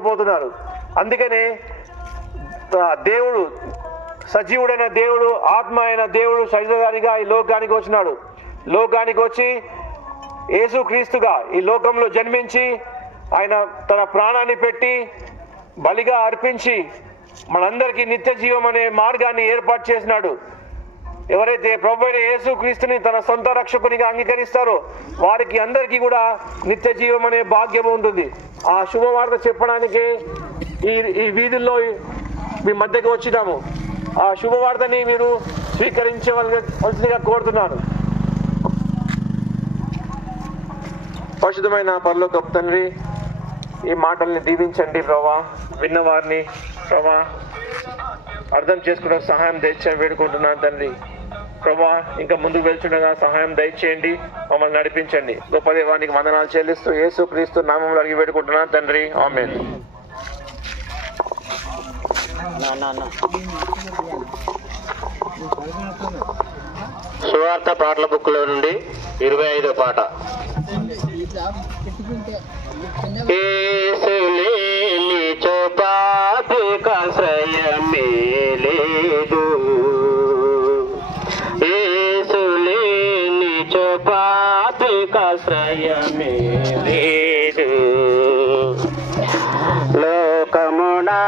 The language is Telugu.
చేయలేకపోతున్నారు. అందుకనే దేవుడు, సజీవుడైన దేవుడు, ఆత్మ అయిన దేవుడు శరీరధారిగా ఈ లోకానికి వచ్చినాడు. లోకానికి వచ్చి యేసుక్రీస్తుగా ఈ లోకంలో జన్మించి ఆయన తన ప్రాణాన్ని పెట్టి బలిగా అర్పించి మనందరికీ నిత్య జీవం అనే మార్గాన్ని ఏర్పాటు చేసినాడు. ఎవరైతే ప్రభు అయిన యేసుక్రీస్తుని తన సొంత రక్షకునిగా అంగీకరిస్తారో వారికి అందరికీ కూడా నిత్య జీవం అనే భాగ్యం ఉంటుంది. ఆ శుభవార్త చెప్పడానికి ఈ వీధుల్లో మీ మధ్యకి వచ్చినాము. ఆ శుభవార్తని మీరు స్వీకరించవలసిందిగా కోరుతున్నాను. పరిశుద్ధమైన పరలోకపు తండ్రి, ఈ మాటల్ని దీవించండి ప్రభా. విన్నవారిని ప్రభా అర్థం చేసుకునే సహాయం దయచేయని వేడుకుంటున్నాను తండ్రి. ప్రభా ఇంకా ముందుకు వెళ్తుండగా సహాయం దయచేయండి, మమ్మల్ని నడిపించండి. గొప్ప దేవానికి వందనాలు చెల్లిస్తూ యేసుక్రీస్తు నామములో అడిగి వేడుకుంటున్నాను తండ్రి, ఆమేన్. సువార్త పాటల బుక్ లో నుండి 25వ పాట. యేసులేని చోపాధికాశ్రయమే లేదు, యేసులేని చోపాధికాశ్రయమే లేదు. లోకమునా